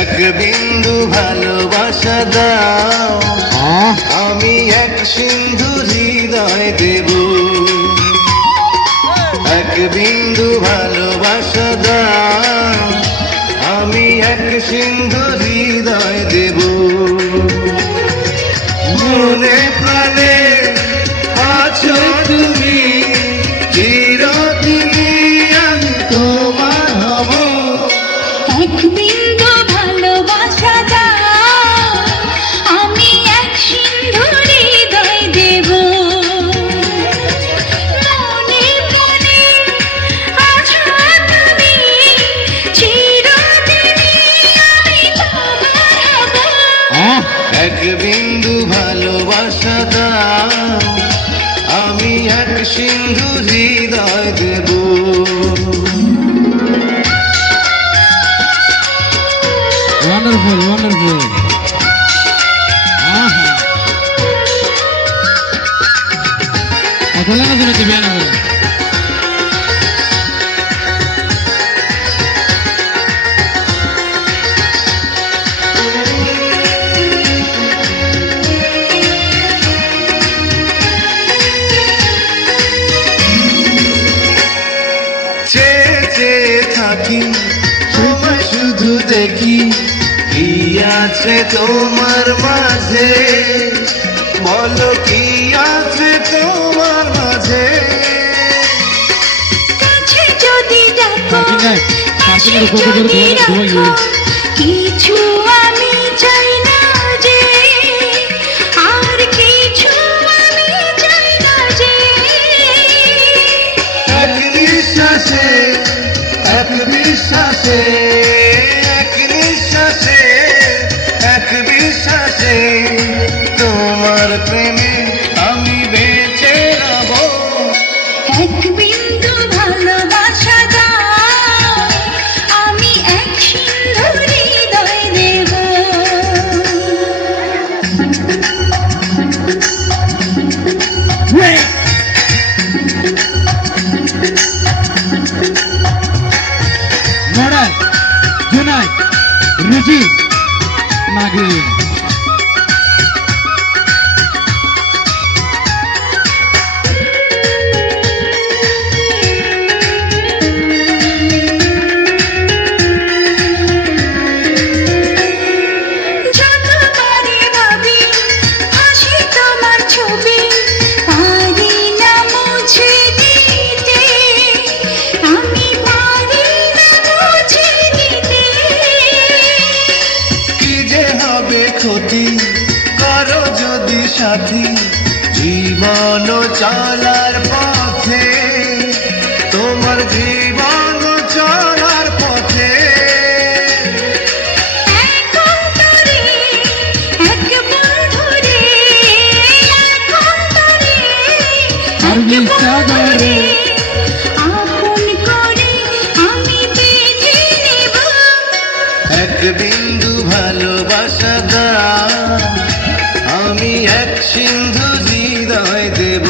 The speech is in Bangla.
এক বিন্দু ভালোবাসা দাও, আমি এক সিন্ধু হৃদয় দেব। এক বিন্দু ভালোবাসা দাও, আমি এক সিন্ধু হৃদয় দেব। মনে প্রাণে আছো তুমি, চিরদিনই আমি তোমার হব। এক বিন্দু ভালোবাসা দাও, আমি এক সিন্ধু হৃদয় দেব। মনে প্রাণে আছো তুমি, চিরদিনই আমি তোমার হব। এক বিন্দু ভালোবাসা দাও, আমি এক সিন্ধু হৃদয় দেব। Wonderful, wonderful. Kata lang na tibihan ako. চেয়ে চেয়ে থাকি, তোমায় শুধু দেখি, কি আছে তোমার মাঝে, বলো কি আছে তোমার মাঝে। কাছে যদি ডাকো, কাছে Parking যদি na রাখো, কিছু আমি চাই না যে, আর কিছু আমি চাই না যে। এক নিঃশ্বাসে, এক বিশ্বাসে, এক নিঃশ্বাসে, এক বিশ্বাসে, তোমার প্রেমে আমি বেঁচে রব। এক বিন্দু ভালোবাসা দাও, আমি এক সিন্ধু হৃদয় দেব। Modern, Junai, Ruji, Nagin. যতবারই ভাবি, হাসি তোমার ছবি, পারি না মুছে দিতে, আমি পারি না মুছে দিতে। কি যে হবে ক্ষতি, করো যদি সাথী, জীবন চলার পথে, তোমার জীবন চলার পথে। এক অন্তরে, এক বন্ধুরে, এক অন্তরে, আর এক বিস্তারে, বন্ধুরে, আপন করে আমি বেঁধে নেব। এক বিন্দু ভালোবাসা দাও, আমি এক সিন্ধু হৃদয় দেব।